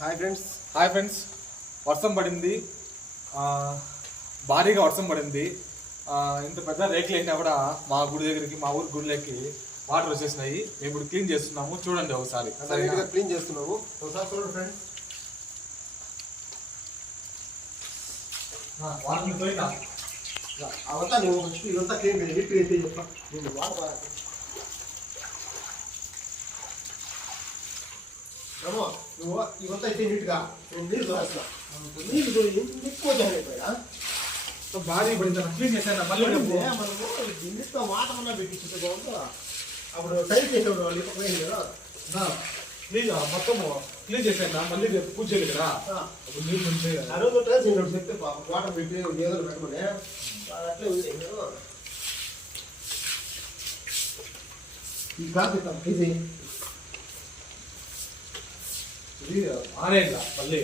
Hi friends వర్షం పడింది, భారీగా వర్షం పడింది. ఇంత పెద్ద రేకులు అయినా కూడా మా గుడి దగ్గరికి, మా ఊరి గుడిలోకి వాటర్ వచ్చేసినాయి. మేము ఇప్పుడు క్లీన్ చేస్తున్నాము, చూడండి ఒకసారి. క్లీన్ చేస్తున్నాము ఒకసారి చూడండి ఫ్రెండ్స్. వాటర్ పోయినా అవంతా నువ్వు ఇదంతా క్లీన్ నీట్ అయితే చెప్ప. నేను వాటర్ నువ్వు ఇవంతా అయితే నీట్గా నేను నీళ్ళు రాస్తా. నీళ్ళు ఎక్కువ అయిపోయా భారీ పడింది, క్లీన్ చేశాను. మళ్ళీ మనము ఇంట్లో వాటర్ అన్నా పెట్టించుంటే బాగుందో. అప్పుడు టైట్ చేసేవాడు వాళ్ళు ఇప్పుడు పోయింది కదా. క్లీన్ మొత్తం క్లీన్ చేశాను. మళ్ళీ పూజ చేయలేదు కదా, అప్పుడు నీళ్ళు ఉంటే ఆ రోజు ట్రై చేసినప్పుడు చెప్తే వాటర్ పెట్టి ఏదో పెట్టమని అట్లే ఉంది. ఈ కాదు ఇది ఇది ఆరేళ్ళ మళ్ళీ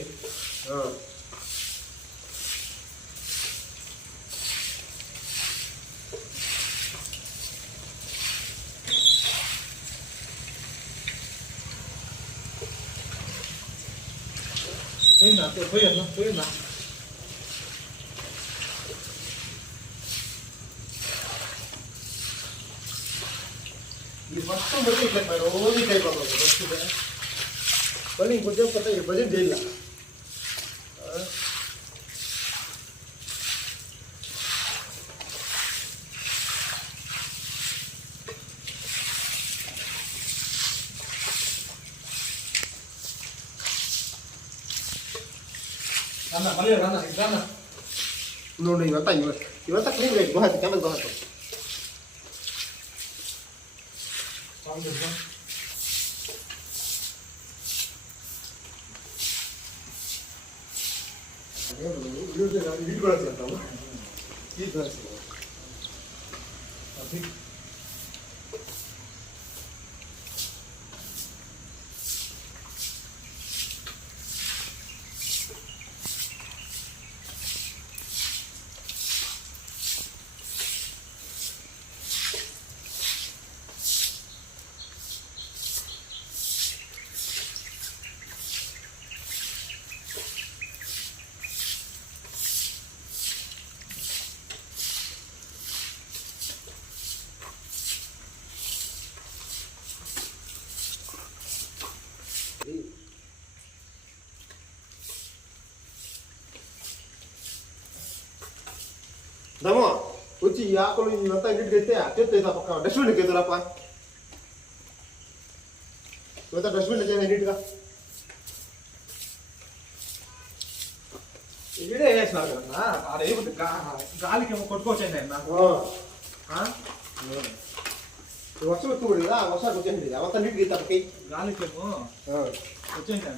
పోయిందా. ఈ మొత్తం మళ్ళీ ఇట్లా రోజు అయిపోతుంది ఫస్ట్ మళ్ళీ ఇంకొంచెం కొత్త బడ్జెట్ చేయాలి. మళ్ళీ రానా ನೋಡಿ ಇವತ್ತ ಕ್ಲೀನ್ ಬೇಕು ಗೋಹಾತಿ ಕೆಮ್ಮಲ್ ಗೋಹಾತು దమో వచ్చి ఈ ఆకులు ఇవంతా ఇంటికి అయితే అట్టెత్తే పక్క డస్ట్బిన్కి ఎదురప్ప. ఇవంతా డస్ట్బిన్ చేయాలి నీట్గా. ఇదే వేసినారు కదా, అదే గాలికి ఏమో కొట్టుకోవచ్చండి నాకు. వర్షం వస్తుంది కదా, వర్షానికి వచ్చేసింది అవంతా నీట్గా అయితే పక్కకి గాలికి ఏమో వచ్చేయండి.